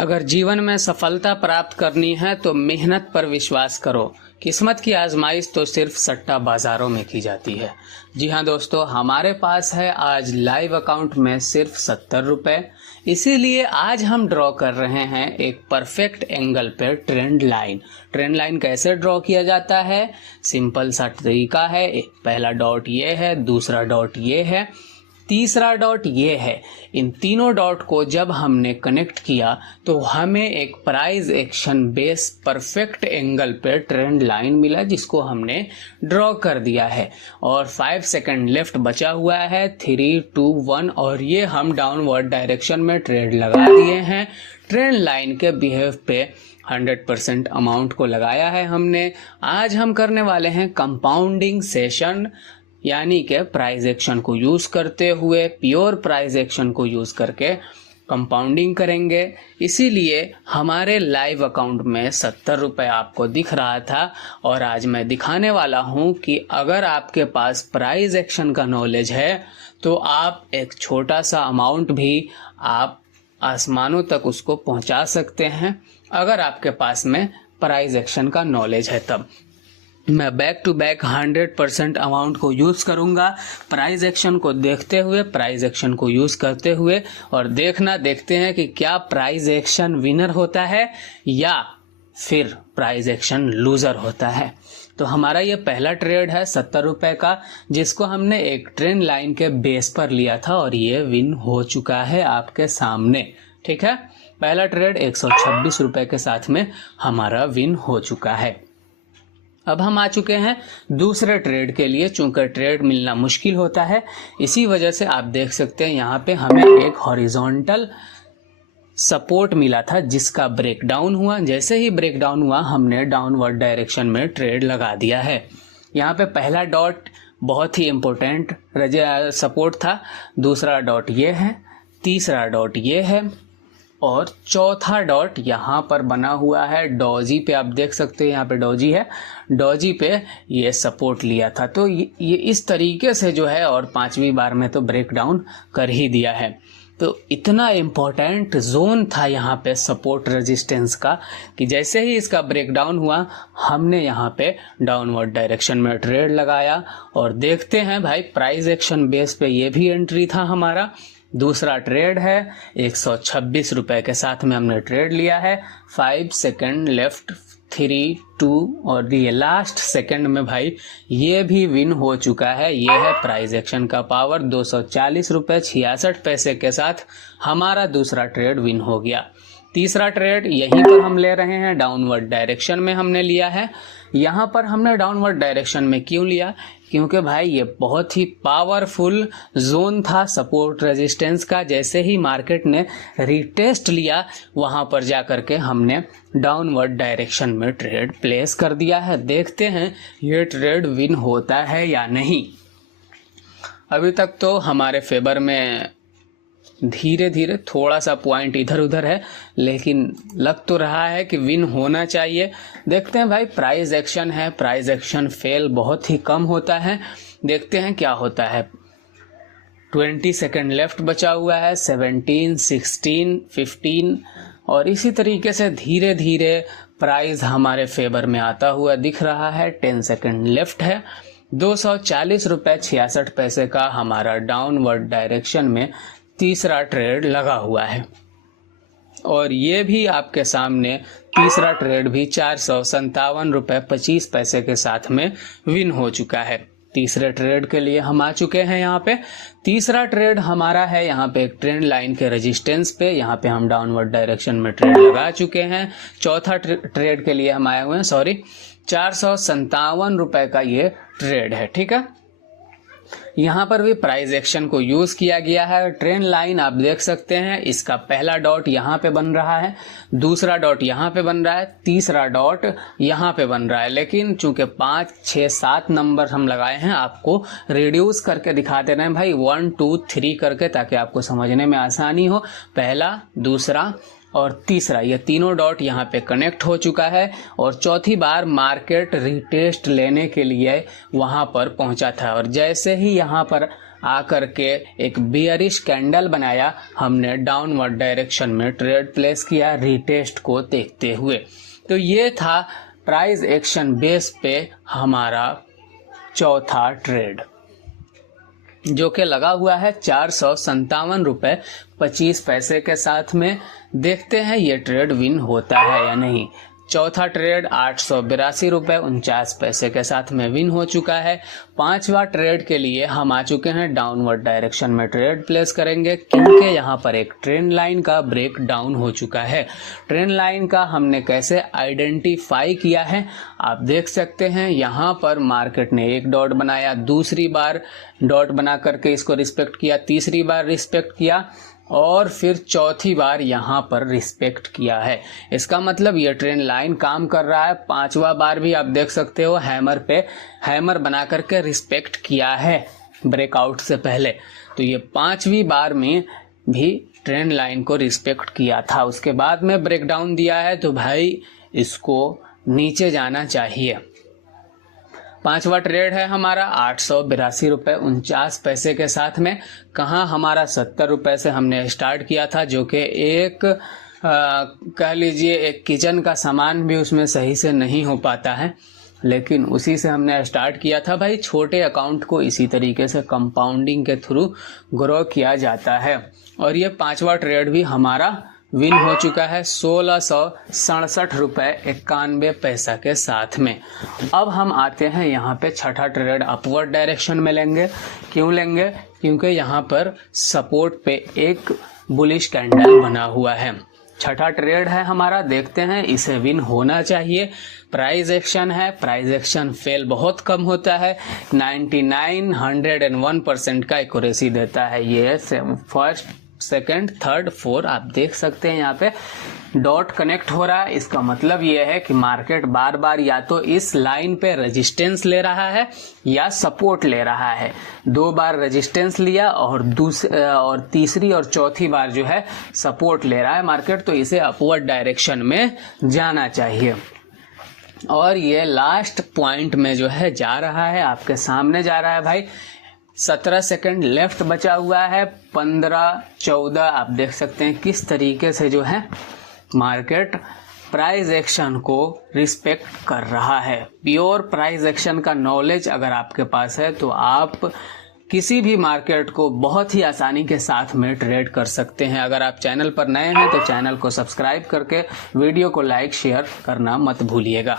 अगर जीवन में सफलता प्राप्त करनी है तो मेहनत पर विश्वास करो। किस्मत की आजमाइश तो सिर्फ सट्टा बाजारों में की जाती है। जी हाँ दोस्तों, हमारे पास है आज लाइव अकाउंट में सिर्फ 70 रुपये। इसीलिए आज हम ड्रॉ कर रहे हैं एक परफेक्ट एंगल पे ट्रेंड लाइन। ट्रेंड लाइन कैसे ड्रॉ किया जाता है? सिंपल सा तरीका है। पहला डॉट ये है, दूसरा डॉट ये है, तीसरा डॉट ये है। इन तीनों डॉट को जब हमने कनेक्ट किया तो हमें एक price action base perfect angle पे ट्रेंड लाइन मिला, जिसको हमने ड्रॉ कर दिया है। और 5 सेकंड लेफ्ट बचा हुआ है, 3, 2, 1, और ये हम डाउनवर्ड डायरेक्शन में ट्रेड लगा दिए हैं। ट्रेंड लाइन के बिहेव पे 100% अमाउंट को लगाया है हमने। आज हम करने वाले हैं कंपाउंडिंग सेशन, यानी कि प्राइस एक्शन को यूज करते हुए, प्योर प्राइस एक्शन को यूज करके कंपाउंडिंग करेंगे। इसीलिए हमारे लाइव अकाउंट में 70 रुपये आपको दिख रहा था, और आज मैं दिखाने वाला हूं कि अगर आपके पास प्राइस एक्शन का नॉलेज है तो आप एक छोटा सा अमाउंट भी आप आसमानों तक उसको पहुंचा सकते हैं, अगर आपके पास में प्राइस एक्शन का नॉलेज है। तब मैं बैक टू बैक 100% अमाउंट को यूज़ करूंगा, प्राइस एक्शन को देखते हुए, प्राइस एक्शन को यूज़ करते हुए, और देखते हैं कि क्या प्राइस एक्शन विनर होता है या फिर प्राइस एक्शन लूज़र होता है। तो हमारा ये पहला ट्रेड है 70 रुपये का, जिसको हमने एक ट्रेंड लाइन के बेस पर लिया था, और ये विन हो चुका है आपके सामने। ठीक है, पहला ट्रेड 126 रुपये के साथ में हमारा विन हो चुका है। अब हम आ चुके हैं दूसरे ट्रेड के लिए। चूंकि ट्रेड मिलना मुश्किल होता है, इसी वजह से आप देख सकते हैं यहाँ पे हमें एक हॉरिजॉन्टल सपोर्ट मिला था, जिसका ब्रेकडाउन हुआ। जैसे ही ब्रेकडाउन हुआ, हमने डाउनवर्ड डायरेक्शन में ट्रेड लगा दिया है। यहाँ पे पहला डॉट बहुत ही इम्पोर्टेंट सपोर्ट था, दूसरा डॉट ये है, तीसरा डॉट ये है, और चौथा डॉट यहाँ पर बना हुआ है डॉजी पे। आप देख सकते हैं यहाँ पे डॉजी है, डॉजी पे ये सपोर्ट लिया था। तो ये इस तरीके से जो है, और 5वीं बार में तो ब्रेक डाउन कर ही दिया है। तो इतना इम्पोर्टेंट जोन था यहाँ पे सपोर्ट रेजिस्टेंस का, कि जैसे ही इसका ब्रेक डाउन हुआ, हमने यहाँ पे डाउनवर्ड डायरेक्शन में ट्रेड लगाया। और देखते हैं भाई, प्राइस एक्शन बेस पे ये भी एंट्री था हमारा। दूसरा ट्रेड है 126 रुपये के साथ में हमने ट्रेड लिया है। 5 सेकंड लेफ्ट, 3, 2, और ये लास्ट सेकंड में भाई ये भी विन हो चुका है। ये है प्राइस एक्शन का पावर। 240 रुपये 66 पैसे के साथ हमारा दूसरा ट्रेड विन हो गया। तीसरा ट्रेड यहीं पर हम ले रहे हैं, डाउनवर्ड डायरेक्शन में हमने लिया है। यहाँ पर हमने डाउनवर्ड डायरेक्शन में क्यों लिया? क्योंकि भाई ये बहुत ही पावरफुल जोन था सपोर्ट रेजिस्टेंस का। जैसे ही मार्केट ने रीटेस्ट लिया, वहाँ पर जा कर के हमने डाउनवर्ड डायरेक्शन में ट्रेड प्लेस कर दिया है। देखते हैं ये ट्रेड विन होता है या नहीं। अभी तक तो हमारे फेवर में धीरे धीरे थोड़ा सा पॉइंट इधर उधर है, लेकिन लग तो रहा है कि विन होना चाहिए। देखते हैं भाई, प्राइस एक्शन है, प्राइस एक्शन फेल बहुत ही कम होता है। देखते हैं क्या होता है। 20 सेकंड लेफ्ट बचा हुआ है, 17, 16, 15, और इसी तरीके से धीरे धीरे प्राइस हमारे फेवर में आता हुआ दिख रहा है। 10 सेकंड लेफ्ट है, 240 रुपये 66 पैसे का हमारा डाउनवर्ड डायरेक्शन में तीसरा ट्रेड लगा हुआ है। और ये भी आपके सामने तीसरा ट्रेड भी 457 रुपये 25 पैसे के साथ में विन हो चुका है। तीसरे ट्रेड के लिए हम आ चुके हैं यहाँ पे। तीसरा ट्रेड हमारा है यहाँ पे एक ट्रेंड लाइन के रेजिस्टेंस पे, यहाँ पे हम डाउनवर्ड डायरेक्शन में ट्रेड लगा चुके हैं। चौथा ट्रेड के लिए हम आए हुए हैं, 457 रुपये का ये ट्रेड है। ठीक है, यहाँ पर भी प्राइस एक्शन को यूज किया गया है। ट्रेंड लाइन आप देख सकते हैं, इसका पहला डॉट यहाँ पे बन रहा है, दूसरा डॉट यहाँ पे बन रहा है, तीसरा डॉट यहाँ पे बन रहा है। लेकिन चूंकि 5, 6, 7 नंबर हम लगाए हैं, आपको रिड्यूस करके दिखा दे रहे हैं भाई, 1, 2, 3 करके, ताकि आपको समझने में आसानी हो। पहला, दूसरा और तीसरा, ये तीनों डॉट यहाँ पे कनेक्ट हो चुका है। और चौथी बार मार्केट रीटेस्ट लेने के लिए वहाँ पर पहुँचा था, और जैसे ही यहाँ पर आकर के एक बियरिश कैंडल बनाया, हमने डाउनवर्ड डायरेक्शन में ट्रेड प्लेस किया रीटेस्ट को देखते हुए। तो ये था प्राइस एक्शन बेस पे हमारा चौथा ट्रेड, जो कि लगा हुआ है 457 रुपये 25 पैसे के साथ में। देखते हैं ये ट्रेड विन होता है या नहीं। चौथा ट्रेड 882 रुपये 49 पैसे के साथ में विन हो चुका है। पांचवा ट्रेड के लिए हम आ चुके हैं डाउनवर्ड डायरेक्शन में ट्रेड प्लेस करेंगे, क्योंकि यहाँ पर एक ट्रेंड लाइन का ब्रेक डाउन हो चुका है। ट्रेंड लाइन का हमने कैसे आइडेंटिफाई किया है आप देख सकते हैं। यहाँ पर मार्केट ने एक डॉट बनाया, दूसरी बार डॉट बना करके इसको रिस्पेक्ट किया, तीसरी बार रिस्पेक्ट किया और फिर चौथी बार यहाँ पर रिस्पेक्ट किया है। इसका मतलब ये ट्रेंड लाइन काम कर रहा है। पांचवा बार भी आप देख सकते हो हैमर पे हैमर बना करके रिस्पेक्ट किया है ब्रेकआउट से पहले। तो ये पांचवी बार में भी ट्रेंड लाइन को रिस्पेक्ट किया था, उसके बाद में ब्रेकडाउन दिया है। तो भाई इसको नीचे जाना चाहिए। पांचवा ट्रेड है हमारा 882 रुपये 49 पैसे के साथ में। कहाँ हमारा 70 रुपये से हमने स्टार्ट किया था, जो कि एक कह लीजिए एक किचन का सामान भी उसमें सही से नहीं हो पाता है, लेकिन उसी से हमने स्टार्ट किया था। भाई छोटे अकाउंट को इसी तरीके से कंपाउंडिंग के थ्रू ग्रो किया जाता है। और ये पांचवा ट्रेड भी हमारा विन हो चुका है 1667 रुपये 91 पैसा के साथ में। अब हम आते हैं यहाँ पे छठा ट्रेड अपवर्ड डायरेक्शन में लेंगे। क्यों लेंगे? क्योंकि यहाँ पर सपोर्ट पे एक बुलिश कैंडल बना हुआ है। छठा ट्रेड है हमारा, देखते हैं इसे विन होना चाहिए। प्राइस एक्शन है, प्राइस एक्शन फेल बहुत कम होता है, 99-101% का एक्यूरेसी देता है। ये फर्स्ट सेकंड थर्ड फोर आप देख सकते हैं यहाँ पे डॉट कनेक्ट हो रहा है। इसका मतलब ये है कि मार्केट बार बार या तो इस लाइन पे रेजिस्टेंस ले रहा है या सपोर्ट ले रहा है। 2 बार रेजिस्टेंस लिया और तीसरी और चौथी बार जो है सपोर्ट ले रहा है मार्केट, तो इसे अपवर्ड डायरेक्शन में जाना चाहिए। और ये लास्ट पॉइंट में जो है जा रहा है, आपके सामने जा रहा है भाई। 17 सेकंड लेफ्ट बचा हुआ है, 15-14 आप देख सकते हैं किस तरीके से जो है मार्केट प्राइस एक्शन को रिस्पेक्ट कर रहा है। प्योर प्राइस एक्शन का नॉलेज अगर आपके पास है तो आप किसी भी मार्केट को बहुत ही आसानी के साथ में ट्रेड कर सकते हैं। अगर आप चैनल पर नए हैं तो चैनल को सब्सक्राइब करके वीडियो को लाइक शेयर करना मत भूलिएगा।